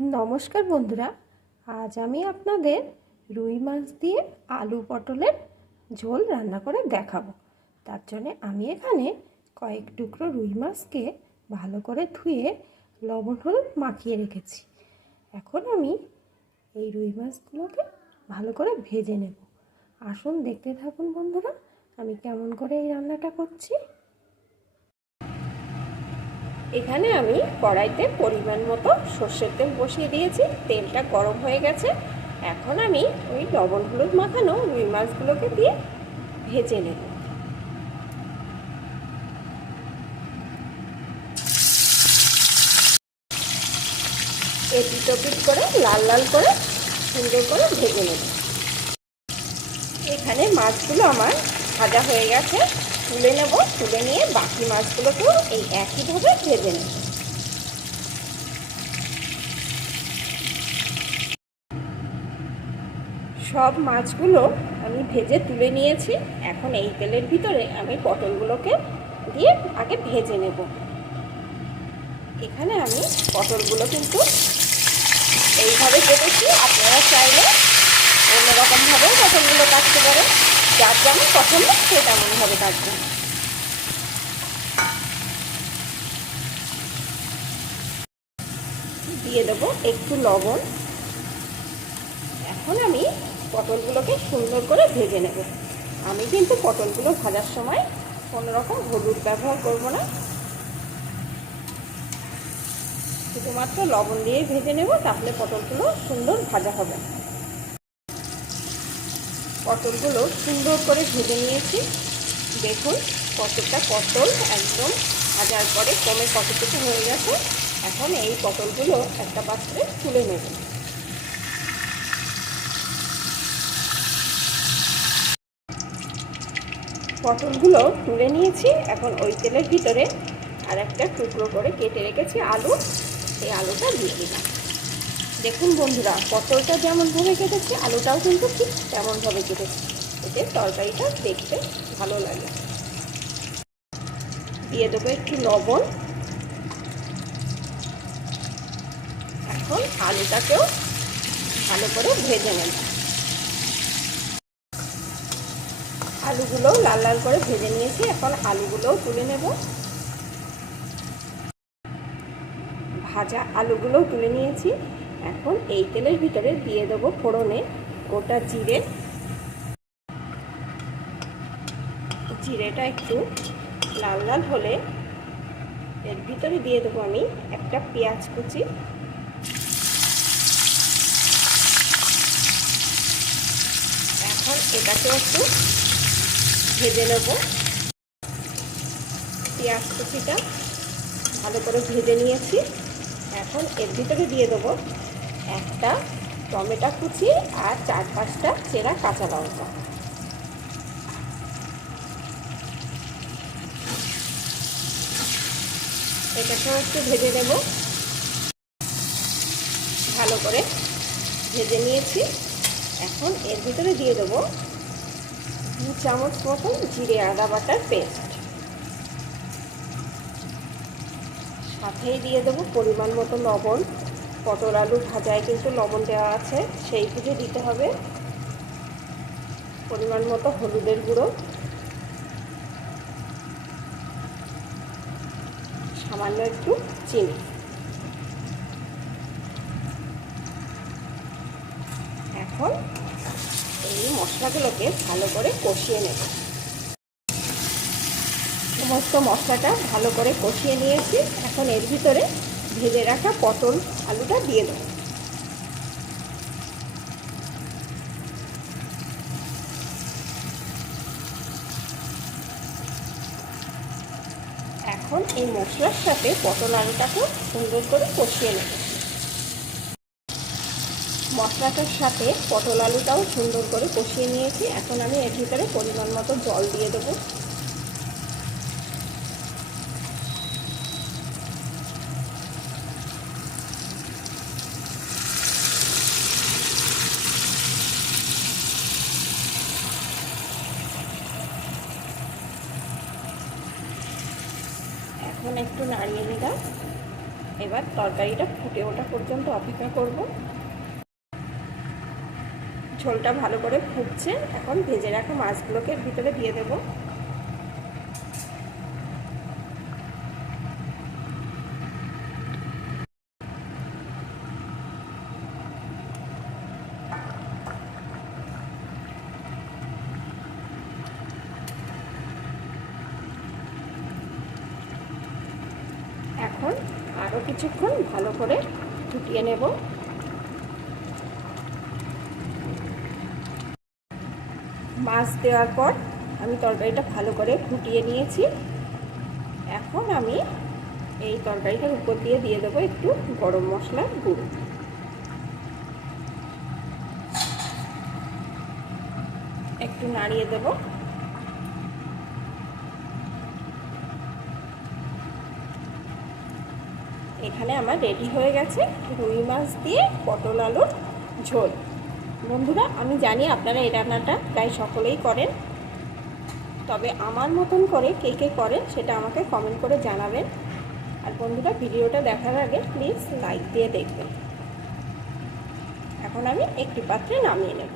নমস্কার বন্ধুরা, আজ আমি আপনাদের রুই মাছ দিয়ে আলু পটলের ঝোল রান্না করে দেখাবো। তার জন্যে আমি এখানে কয়েক টুকরো রুই মাছকে ভালো করে ধুয়ে লবণ হলুদ মাখিয়ে রেখেছি। এখন আমি এই রুই মাছগুলোকে ভালো করে ভেজে নেব। আসুন দেখতে থাকুন বন্ধুরা, আমি কেমন করে এই রান্নাটা করছি। এখানে আমি কড়াইতে পরিমাণ মতো সর্ষের তেল বসিয়ে দিয়েছি। তেলটা গরম হয়ে গেছে। এখন আমি ওই লবণ হলুদ মাখানো রুই মাছগুলোকে দিয়ে ভেজে নেব। এপিট করে, লাল লাল করে, সুন্দর করে ভেজে নেব। এখানে মাছগুলো আমার ভাজা হয়ে গেছে। তুলে নেব, তুলে নিয়ে বাকি মাছগুলোকেও এই একইভাবে ভেজে নেব। সব মাছগুলো আমি ভেজে তুলে নিয়েছি। এখন এই তেলের ভিতরে আমি পটলগুলোকে দিয়ে আগে ভেজে নেব। এখানে আমি পটলগুলো কিন্তু এইভাবে কেটেছি। আপনারা চাইলে অন্যরকমভাবেও পটলগুলো কাটতে পারেন। যার যেমন পছন্দ, সে তেমনভাবে কাটবেন দিয়ে দেবো একটু লবণ। এখন আমি পটলগুলোকে সুন্দর করে ভেজে নেব। আমি কিন্তু পটলগুলো ভাজার সময় কোনো রকম হলুদ ব্যবহার করব না। শুধুমাত্র লবণ দিয়ে ভেজে নেব, তাহলে পটলগুলো সুন্দর ভাজা হবে। পটলগুলো সুন্দর করে ভেজে নিয়েছি। দেখুন কতটা পটল একদম ভাজার পরে কমে কতটুকু হয়ে গেছে। এখন এই পটলগুলো একটা পাত্রে তুলে নেব। পটলগুলো তুলে নিয়েছি এখন ওই তেলের ভিতরে। আর একটা টুকরো করে কেটে রেখেছি আলু। এই আলুটা দিয়ে দিলাম। দেখুন বন্ধুরা, পটলটা যেমনভাবে কেটেছি, আলুটাও কিন্তু ঠিক তেমনভাবে কেটেছি। এতে তরকারিটা দেখতে ভালো লাগে। দিয়ে দেবো একটু লবণ। এখন আলুটাকেও ভালো করে ভেজে নেব। আলুগুলোও লাল লাল করে ভেজে নিয়েছি, এখন আলুগুলোও তুলে নেব। ভাজা আলুগুলোও তুলে নিয়েছি। এখন এই তেলের ভিতরে দিয়ে দেবো ফোড়নে গোটা জিরে। জিরেটা একটু লাল লাল হলে এর ভিতরে দিয়ে দেবো আমি একটা পেঁয়াজ কুচি। এখন এটাকেও একটু ভেজে নেব। পেঁয়াজ কুচিটা ভালো করে ভেজে নিয়েছি। এখন এর ভিতরে দিয়ে দেবো একটা টমেটো কুচি আর চার পাঁচটা চেরা কাঁচা লঙ্কা। এটাকেও একটু ভেজে নেব। ভালো করে ভেজে নিয়েছি। এখন এর ভিতরে দিয়ে দেবো দু চামচ মতন জিরে আদা বাটার পেস্ট। সাথেই দিয়ে দেবো পরিমাণ মতো লবণ। পটল আলু ভাজায় কিন্তু লবণ দেওয়া আছে। সেই বুঝে দিতে হবে। পরিমাণ মতো হলুদের গুঁড়ো। সামান্য একটু চিনি। এখন এই মশলাগুলোকে ভালো করে কষিয়ে নেব। সমস্ত মশলাটা ভালো করে কষিয়ে নিয়েছি। এখন এর ভিতরে ভেজে রাখা পটল আলুটা দিয়ে দেবো। এখন এই মশলার সাথে পটল আলুটাকে সুন্দর করে কষিয়ে নেব। মশলাটার সাথে পটল আলুটাও সুন্দর করে কষিয়ে নিয়েছি। এখন আমি এর ভিতরে পরিমাণ মতো জল দিয়ে দেবো। এখন একটু নাড়িয়ে দিলাম এবার তরকারিটা ফুটে ওঠা পর্যন্ত অপেক্ষা করব। ঝোলটা ভালো করে ফুটছে। এখন ভেজে রাখা মাছগুলোকে ভিতরে দিয়ে দেবো। এখন আরও কিছুক্ষণ ভালো করে ফুটিয়ে নেব। মাছ দেওয়ার পর আমি তরকারিটা ভালো করে ফুটিয়ে নিয়েছি। এখন আমি এই তরকারিটার উপর দিয়ে দিয়ে দেবো একটু গরম মশলার গুঁড়ো। একটু নাড়িয়ে দেবো। এখানে আমার রেডি হয়ে গেছে রুই মাছ দিয়ে পটল আলুর ঝোল। বন্ধুরা, আমি জানি আপনারা এই রান্নাটা প্রায় সকলেই করেন, তবে আমার মতন করে কে কে করেন সেটা আমাকে কমেন্ট করে জানাবেন। আর বন্ধুরা, ভিডিওটা দেখার আগে প্লিজ লাইক দিয়ে দেখবেন। এখন আমি একটি পাত্রে নামিয়ে নেব।